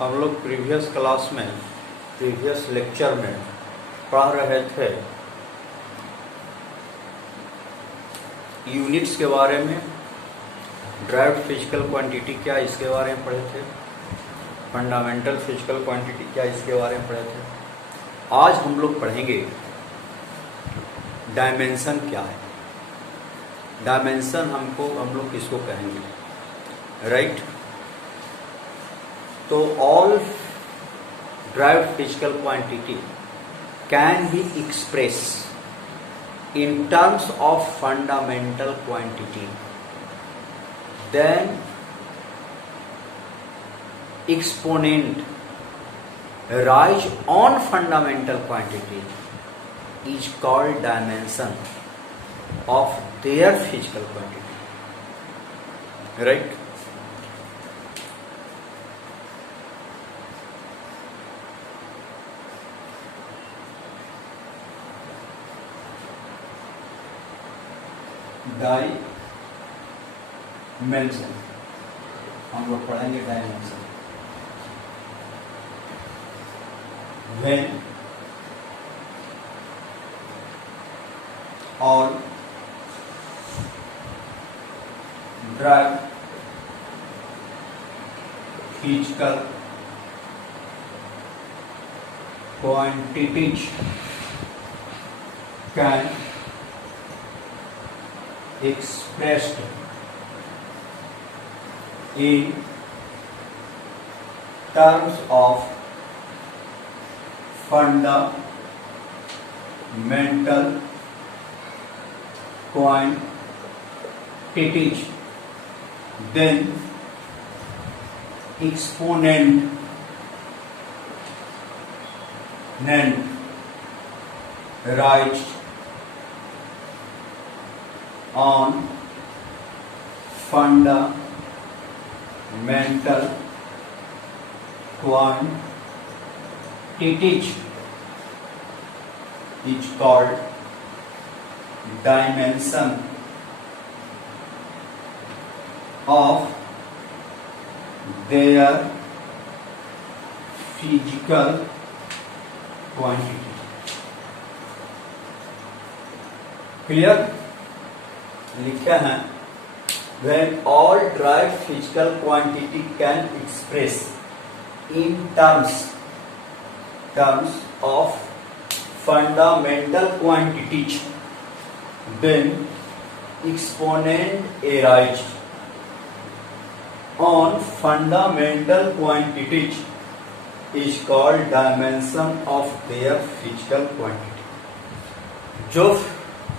हम लोग previous lecture में पढ़ रहे थे यूनिट्स के बारे में, ड्राइव्ड फिजिकल क्वांटिटी क्या इसके बारे में पढ़े थे, फंडामेंटल फिजिकल क्वांटिटी क्या इसके बारे में पढ़े थे। आज हम लोग पढ़ेंगे डायमेंशन क्या है। डायमेंशन हम लोग किसको कहेंगे, राइट। तो all derived physical quantity can be express in terms of fundamental quantity, then exponent rise on fundamental quantity is called dimension of their physical quantity, right. Dimension हम लोग पढ़ेंगे। Dimension when all derived physical quantities can expressed in terms of fundamental quantities, then exponent rise on fundamental quantities is called dimension of their physical quantity. Clear? लिखा है when all derived physical quantity can express in terms of fundamental quantities, then exponent arise on fundamental quantities is called dimension of their physical quantity. जो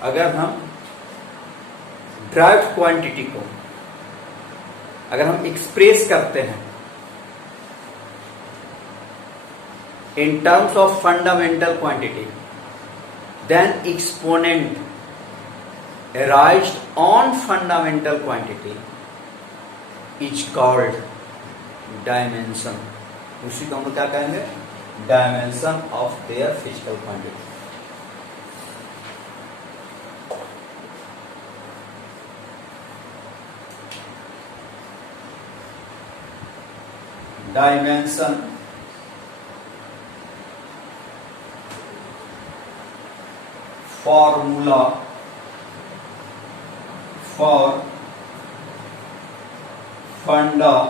अगर हम derived quantity को अगर हम express करते हैं in terms of fundamental quantity, then exponent arised on fundamental quantity is called dimension. उसी को हम क्या कहेंगे, dimension of their physical quantity. Dimension formula for fundamental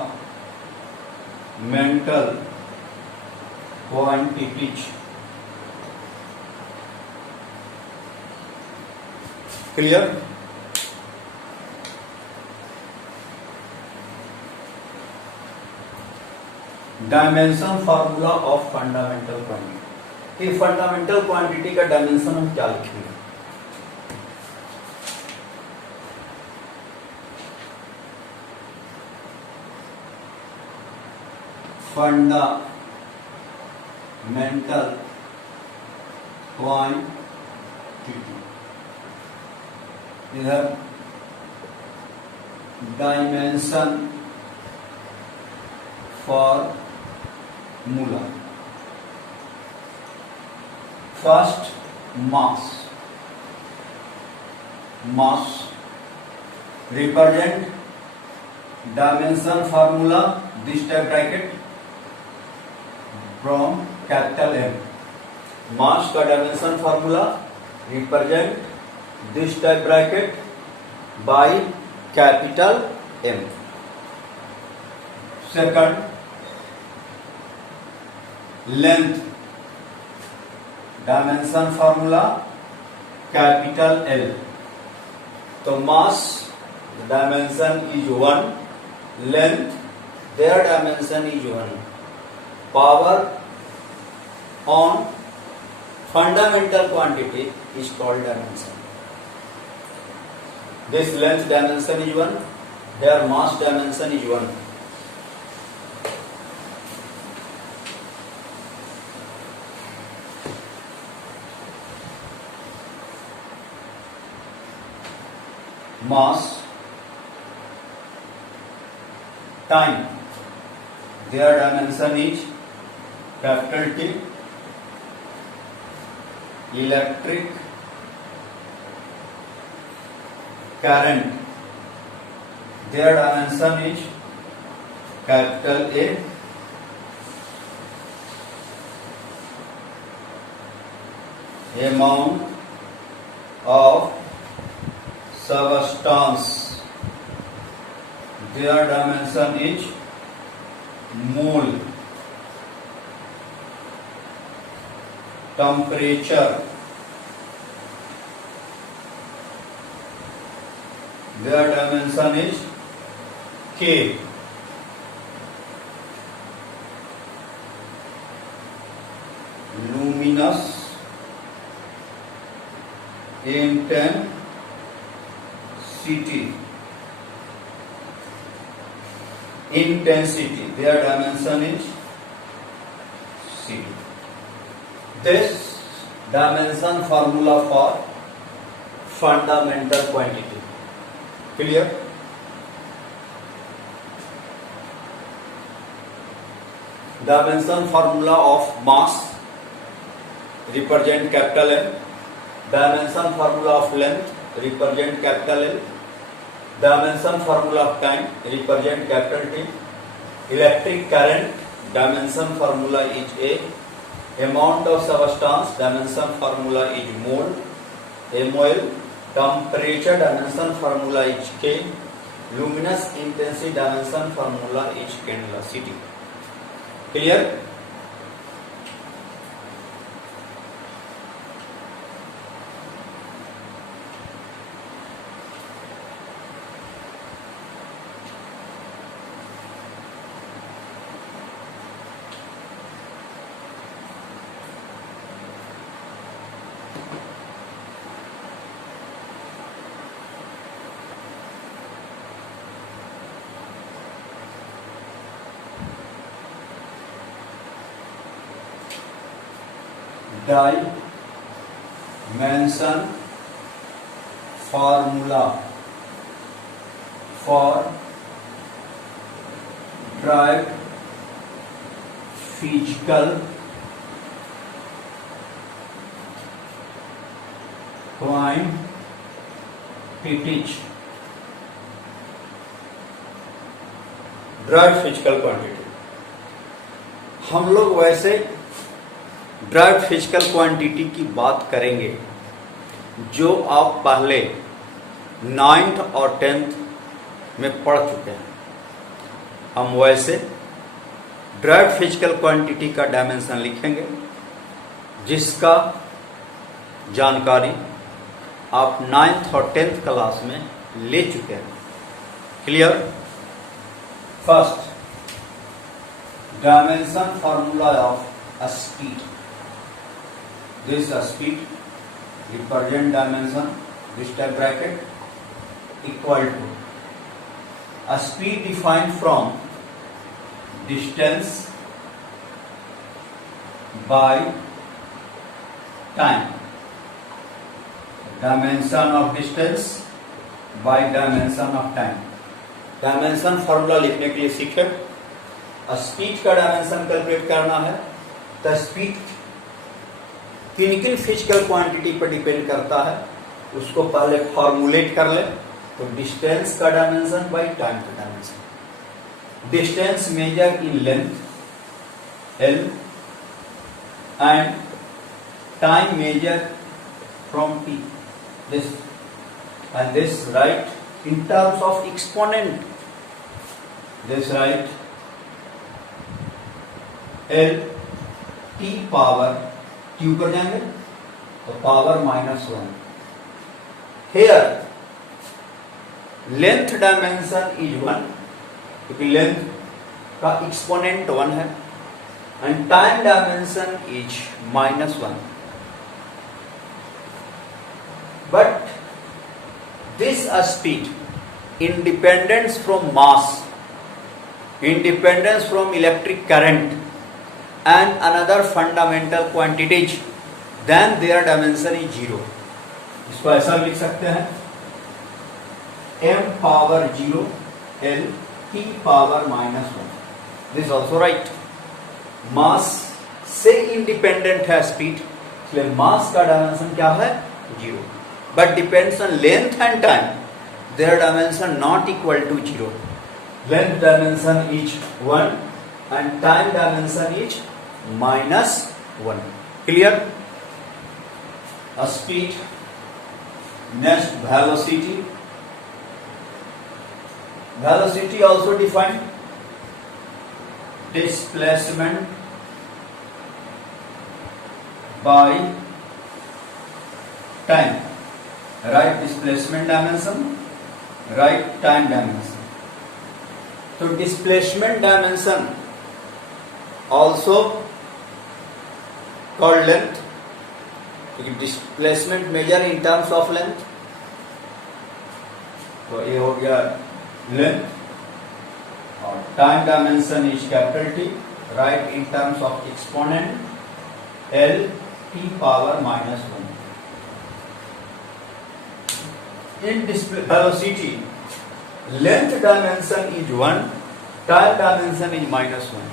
quantities. Clear? Dimension formula of fundamental quantity. कि fundamental quantity का dimension हम क्या लिखेंगे, फंडामेंटल क्वांटिटी इधर dimension formula. First mass represent dimension formula this type bracket from capital M. Mass का dimension formula represent this type bracket by capital M. Second, length dimension formula capital L. तो mass dimension is 1, length their dimension is 1. Power on fundamental quantity is called dimension. This length dimension is 1, their mass dimension is 1. Mass, time, their dimension is capital T. Electric current, their dimension is capital A. Amount of substance, their dimension is mole. Temperature, their dimension is K. Luminous intensity, their dimension is C. This dimension formula for fundamental quantity. Clear? Dimension formula of mass represent capital M. Dimension formula of length represent capital L. Dimension formula of time represent capital T. Electric current dimension formula is A. Amount of substance dimension formula is mole, MOL. Temperature dimension formula is K. Luminous intensity dimension formula is candela CT. Clear? Dimension formula for derived physical quantities. derived physical quantity, हम लोग वैसे derived physical quantity की बात करेंगे जो आप पहले 9th और 10th में पढ़ चुके हैं। हम वैसे ड्राइव्ड फिजिकल क्वांटिटी का डायमेंशन लिखेंगे जिसका जानकारी आप 9th और 10th क्लास में ले चुके हैं। Clear? First, dimension formula of speed. This speed represent dimension, this type bracket, equal to a speed defined from distance by time. Dimension of distance by dimension of time. Dimension formula लिखने के लिए सीखे। स्पीड का dimension calculate करना है तो स्पीड किन physical quantity पर डिपेंड करता है उसको पहले फॉर्मुलेट कर ले। तो डिस्टेंस का डायमेंशन बाय टाइम का dimension. Distance measure in length L, and time measured from t. This and this right in terms of exponent. This right L t power t ऊपर जाएंगे तो पावर -1. Here लेंथ डायमेंशन इज 1 क्योंकि लेंथ का एक्सपोनेंट 1 है and time dimension is -1. But this speed, independence from mass, independence from electric current, and another fundamental quantities, then their dimension is 0. इसको ऐसा लिख सकते हैं m power 0 L t power -1. This is also right. मास से इंडिपेंडेंट है स्पीड, इसलिए मास का डायमेंशन क्या है 0. But depends on length and time. Their dimension not equal to 0. Length dimension is 1 and time dimension is -1. Clear? A speed. Next, velocity. Velocity also defined. Displacement by time. Right displacement dimension, right time dimension. So displacement dimension also called length. Displacement measure in terms of length. तो ये हो गया length और time dimension is capital T, right in terms of exponent L t power -1. In velocity, length dimension is 1, time dimension is -1.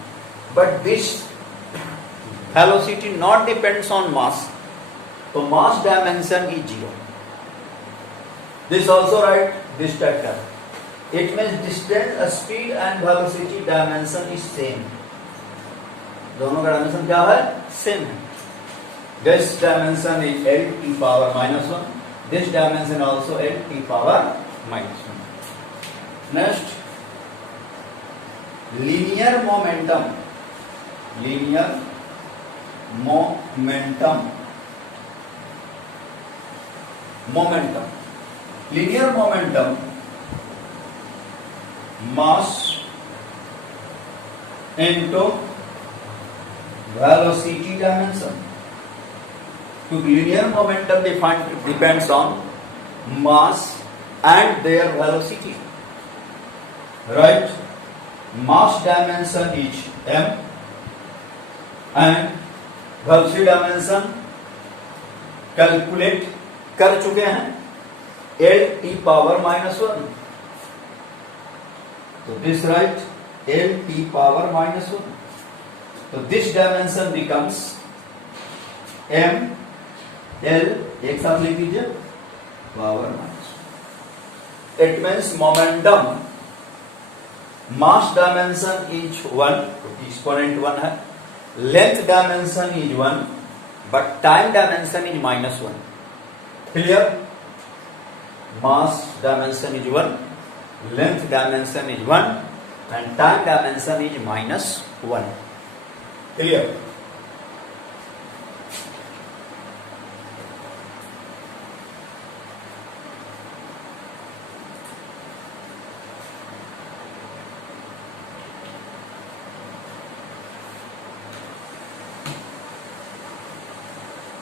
But this velocity not depends on mass, so mass dimension is 0. This also right, this factor. It means distance, speed and velocity dimension is same. दोनों का dimension क्या है? Same है. This dimension is L t power -1. This dimension also L t power -1. Next, linear momentum. Linear momentum. Momentum. Linear momentum. Mass into velocity dimension. क्योंकि linear momentum depends on mass and their velocity. Right? Mass dimension is m and velocity dimension calculate कर चुके हैं L t power -1. तो this right L t power -1. So this dimension becomes m L एक साथ लिख दीजिए पावर -1. It means momentum mass dimension is 1, exponent 1 है. Length dimension is 1, but time dimension is -1. Clear? Mass dimension is 1, length dimension is 1, and time dimension is -1. Clear?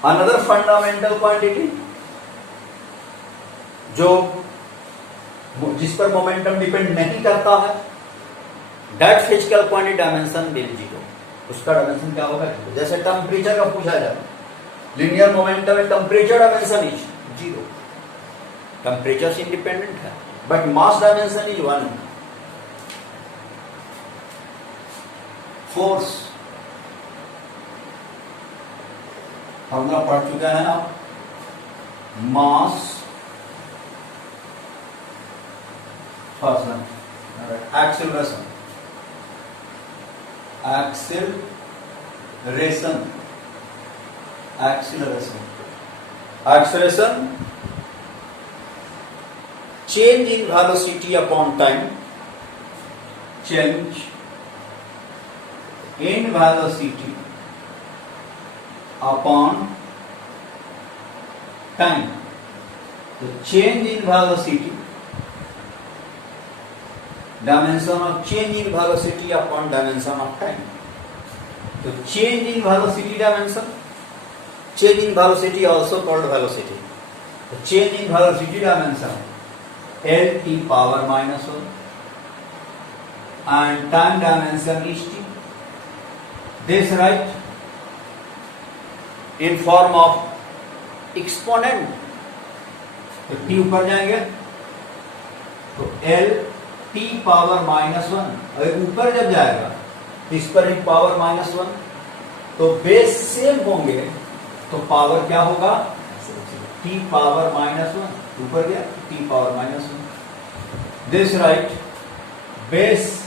Another fundamental quantity जो जिस पर momentum depend नहीं करता है, that physical quantity dimension will 0. उसका डायमेंशन क्या होगा? जैसे टेम्परेचर का पूछा जाए, लिनियर मोमेंटम में टेम्परेचर डायमेंशन इज 0. टेम्परेचर से इंडिपेंडेंट है, but mass dimension is 1. Force formula पढ़ चुके हैं आप. मास acceleration Acceleration, change in velocity upon time. Change in velocity upon time. So change in velocity, dimension of change in velocity upon dimension of time. So change in velocity dimension, change in velocity also called velocity. The change in velocity dimension L t power minus 1 and time dimension is t. This right in form of exponent. तो t ऊपर जाएंगे तो L t power minus 1, अगर ऊपर जब जाएगा तो इस पर एक पावर माइनस 1, तो बेस सेम होंगे तो पावर क्या होगा t पावर माइनस 1, ऊपर गया t power minus 1. This right base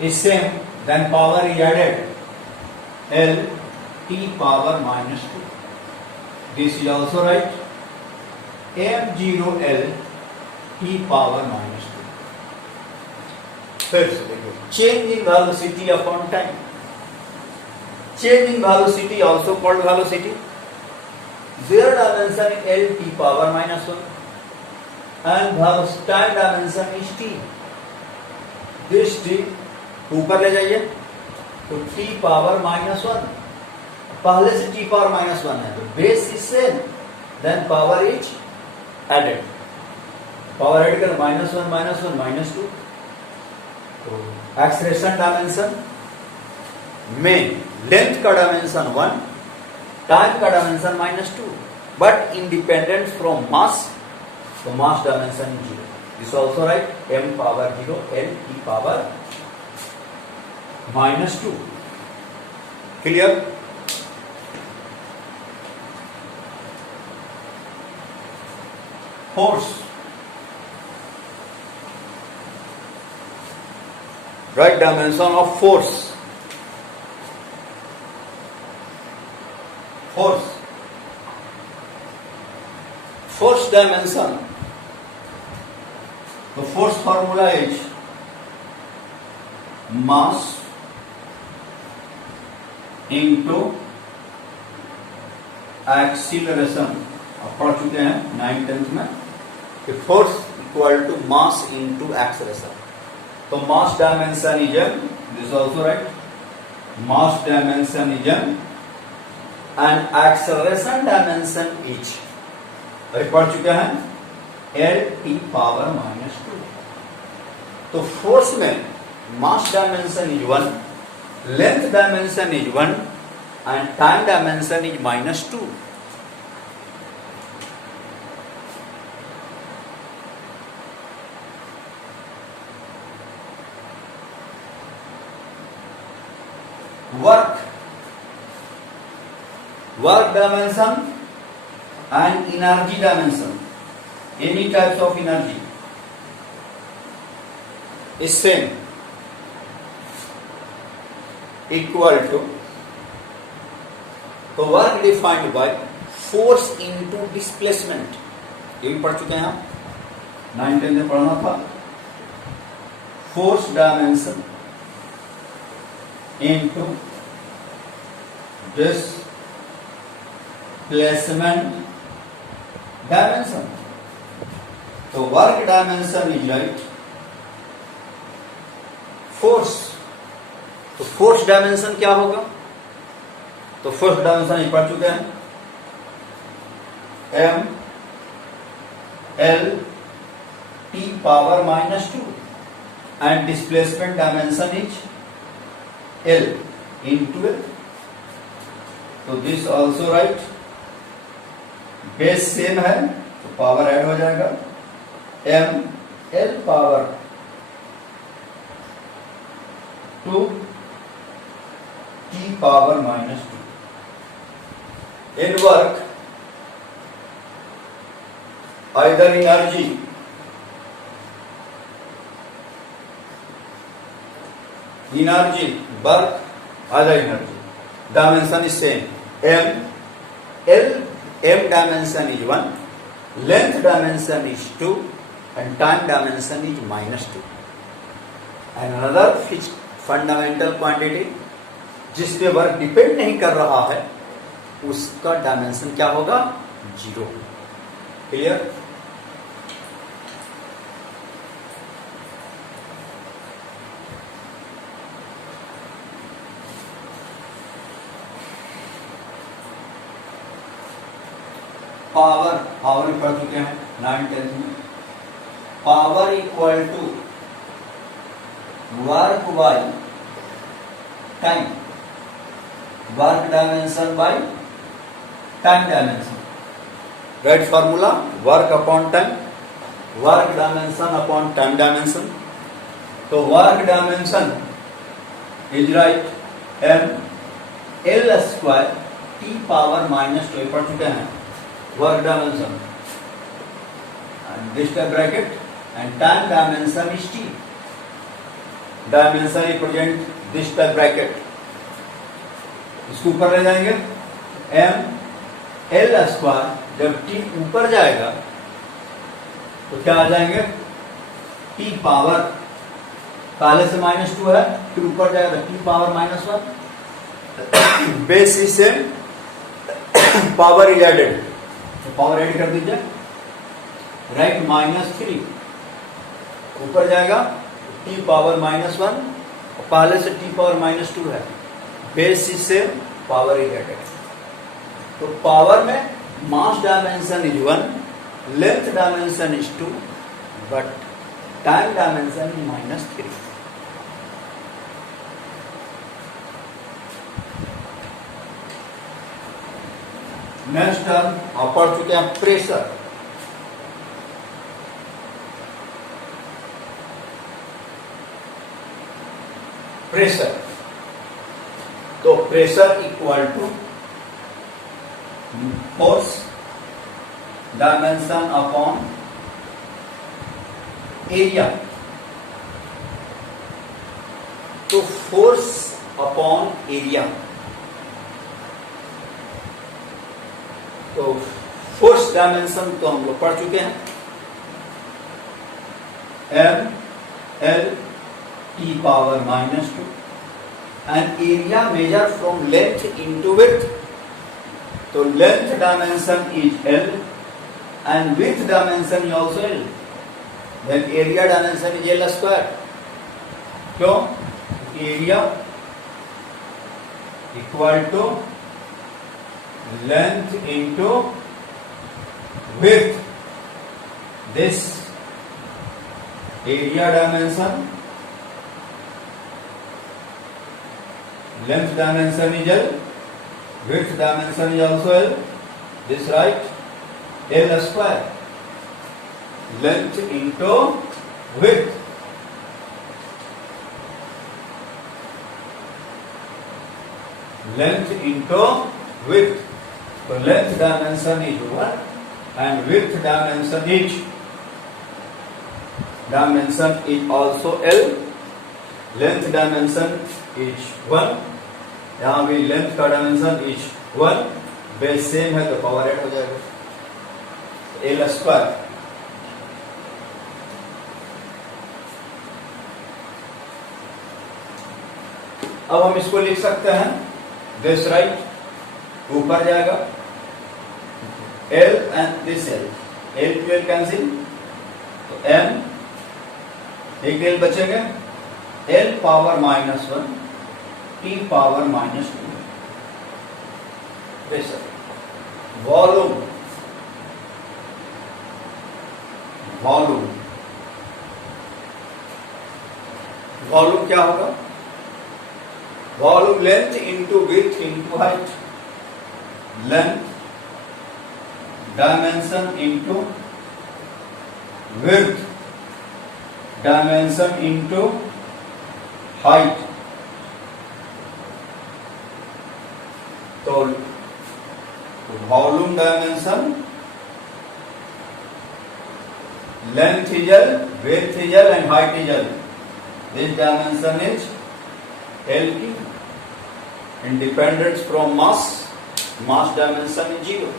is same, then power is added L t power minus 2. This is also right. m0 L t power minus 2. फिर से देखिए, change in velocity upon time. Change in velocity also called velocity. Their dimension is L t power minus 1 and velocity time dimension is t. This t ऊपर ले जाइए तो t power minus 1, पहले से t power minus 1 है तो base is same, then power is added. Power add कर minus 1 minus 2. तो एक्सेलरेशन डायमेंशन में लेंथ का डायमेंशन 1, टाइम का dimension minus 2, but independent from mass, तो mass dimension 0. This also right. m power 0 L t power minus 2. Clear? Force. Right dimension of force. Force. Force dimension. The force formula is mass into acceleration. आप पढ़ चुके हैं 9th 10th में कि force equal to mass into acceleration. तो mass dimension is m, this also right. Mass dimension is m and acceleration dimension is, अभी पढ़ चुके हैं, L t पावर माइनस 2. तो फोर्स में mass dimension is 1, length dimension is 1 and time dimension is minus 2. Work dimension and energy dimension, any types of energy is same, equal to, तो work defined by force into displacement. ये भी पढ़ चुके हैं आप, 9th 10th में पढ़ना था. Force dimension into displacement dimension. तो work dimension is right. Force, तो फोर्स डायमेंशन क्या होगा, तो फोर्स डायमेंशन पढ़ चुके हैं, m L t power minus 2 and displacement dimension is L into L. तो this also right. Base same है तो पावर ऐड हो जाएगा, m L power 2 t power minus 2. In work, either energy work, either energy dimension is same, m dimension is 1, length dimension is 2 and time dimension is -2. And another fixed fundamental quantity जिस पे work depend नहीं कर रहा है उसका डायमेंशन क्या होगा? 0. Clear? Power भी पढ़ चुके हैं 9th-10th में. Power equal to work by time, work dimension by time dimension. Right formula, work upon time, work dimension upon time dimension. तो work dimension is right m l² t power -2 पढ़ चुके हैं. Work dimension and this bracket and time dimension is t. Dimension represent this bracket. इसको ऊपर ले जाएंगे. m l² जब t ऊपर जाएगा तो क्या आ जाएंगे? t पावर पहले से -2 है, फिर ऊपर जाएगा t पावर -1. बेसिस से पावर इज एडेड, तो पावर ऐड कर दीजिए. राइट, -3 ऊपर जाएगा t पावर -1 और पहले से t पावर -2 है. बेसिस से पावर इज एडेड. तो पावर में mass dimension is 1, length dimension is 2, but time dimension is -3. Next term आप पढ़ चुके हैं प्रेशर. प्रेशर तो pressure equal to force dimension upon area. तो फोर्स अपॉन एरिया, तो फोर्स डायमेंशन तो हम लोग पढ़ चुके हैं. m l t power -2 and area measure from length into width. तो length dimension is l and width dimension is also l. Then area dimension is l². क्यों? Area equal to length into width. This area dimension, length dimension is L, width dimension is also L. This right, L². Length into width. Length into width. So length dimension is 1 and width dimension is also L. Length dimension is 1. यहाँ भी लेंथ का dimension is 1. Base same है तो power add हो जाएगा l². अब हम इसको लिख सकते हैं दिस राइट, ऊपर जाएगा L and this L, L to L cancel, तो M एक L बचेगा, L power -1 T power -2. Pressure. Volume, volume, volume क्या होगा? Volume length into width into height. Length dimension into width dimension into height. तो volume dimension length is L, width is L and height is L. This dimension is L की. Independence from mass, mass dimension is 0.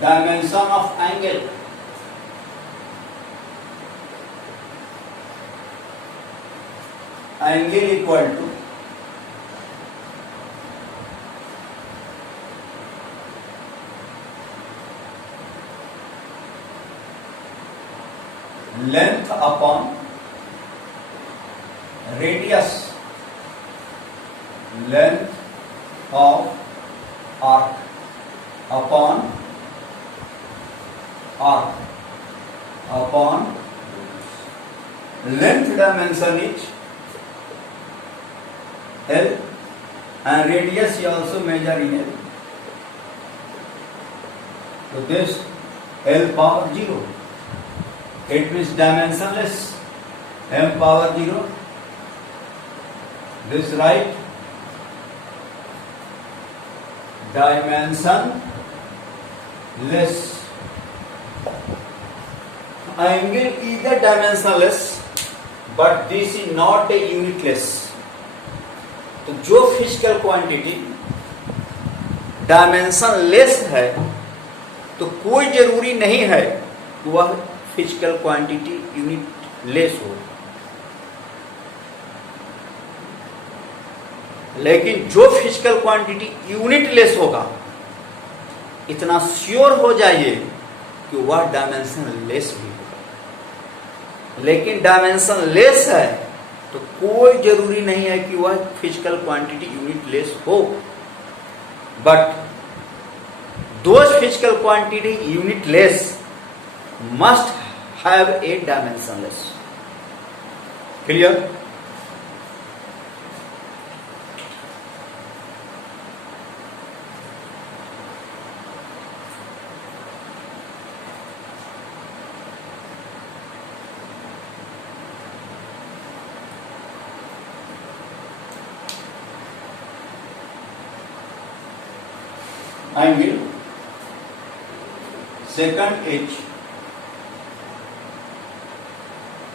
Dimension of angle. Angle equal to length upon radius, length of arc upon arc upon length dimension is L and radius is also measured in L. So this L power 0. It means dimensionless. M power 0. This right. Dimensionless. Angle is the dimensionless, but this is not a unitless. तो जो physical quantity dimension less है तो कोई जरूरी नहीं है कि वह फिजिकल क्वांटिटी यूनिट लेस हो, लेकिन जो फिजिकल क्वांटिटी यूनिट लेस होगा इतना श्योर हो जाइए कि वह डायमेंशन लेस भी होगा। लेकिन डायमेंशन लेस है तो कोई जरूरी नहीं है कि वह फिजिकल क्वांटिटी यूनिट लेस हो, but those physical quantity unit less must have a dimensionless. Clear? Angle second H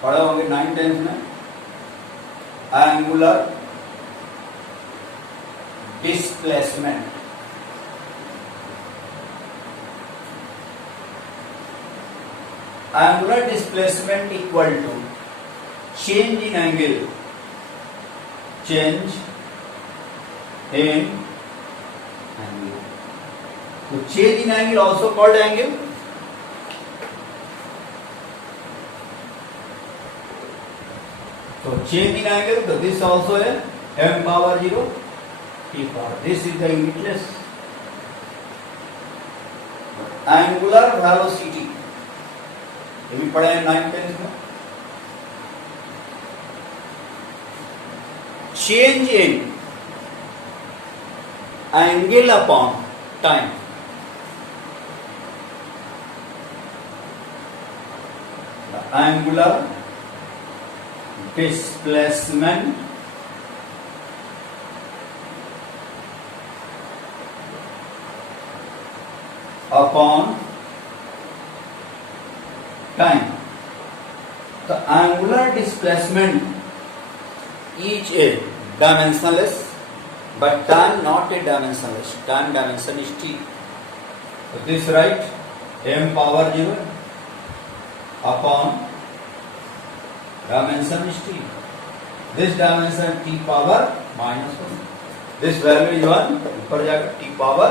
पढ़े होंगे 9 10 में, angular displacement. Angular displacement equal to change in angle, change in angle. तो change in angle also called angle. So change in angle, so this also is m power 0 t power. This is the unitless. Angular velocity, ये भी पढ़े हैं 9 10 में। Change in angle upon time. The angular displacement upon time. The angular displacement is a dimensionless, but time not a dimensionless. Time dimension is t. So this right, m power 0 upon dimension is t. This dimension t power minus 1. This value is 1. ऊपर जाकर t power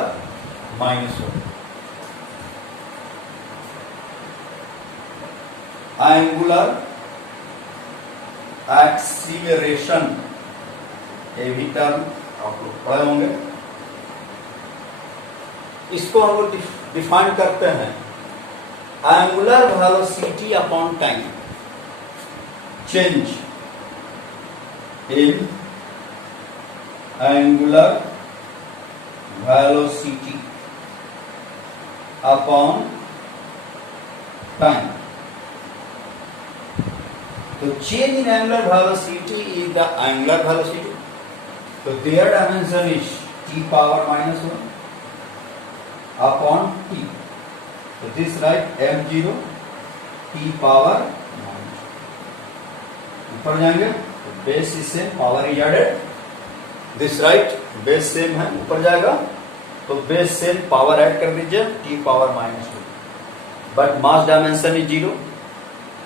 minus 1. Angular acceleration, ये भी टर्म आप लोग पढ़े होंगे। इसको हम लोग डिफाइन करते हैं angular velocity upon time. Change in angular velocity upon time तो change in angular velocity is the angular velocity. So their dimension is t power minus 1 upon t. So this right m0 t power minus 1. ऊपर जाएंगे तो base is same, power is added. This right base same है, ऊपर जाएगा तो base same, power add कर दीजिए t power minus 2. But mass dimension is 0.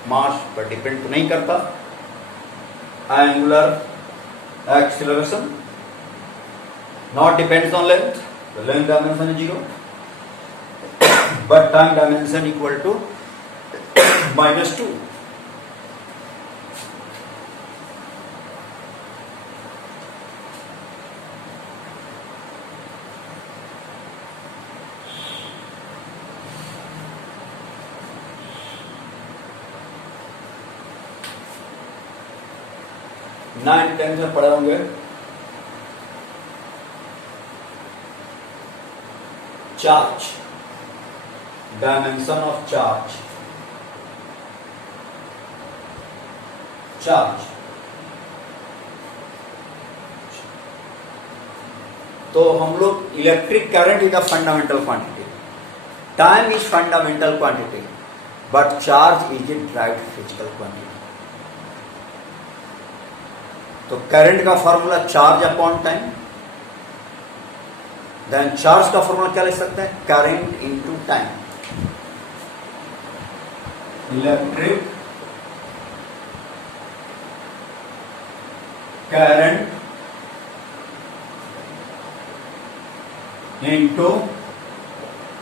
मास पर डिपेंड तो नहीं करता. Angular acceleration not depends on length. Length dimension is 0 but time dimension equal to minus 2. नाइन 10 में पढ़े होंगे. Charge, dimension of charge. तो हम लोग electric current is a fundamental quantity, time is fundamental quantity, but charge is a derived physical quantity. तो करंट का formula charge upon time. Then charge का फॉर्मूला क्या ले सकते हैं? Current into time. Electric current into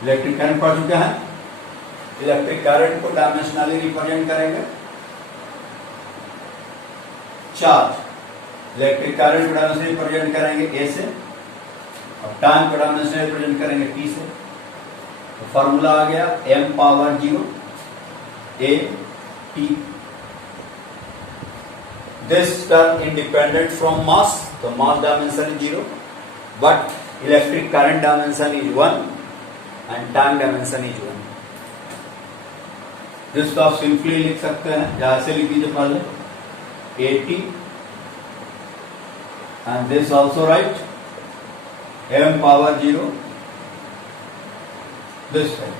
electric current पढ़ चुके हैं. इलेक्ट्रिक करंट को डायमेंशनली रिप्रेजेंट करेंगे. चार्ज इलेक्ट्रिक करंट को डायमेंशनली रिप्रेजेंट करेंगे ए से, और टाइम को डायमेंशनली रिप्रेजेंट करेंगे टी से. तो फॉर्मूला आ गया m power 0 a t. This term independent from mass, so mass dimension is 0, but electric current dimension is 1 and time dimension is 1. जिसको आप सिंपली लिख सकते हैं, जहां से लिख दीजिए पहले at and this also right m power 0 this way.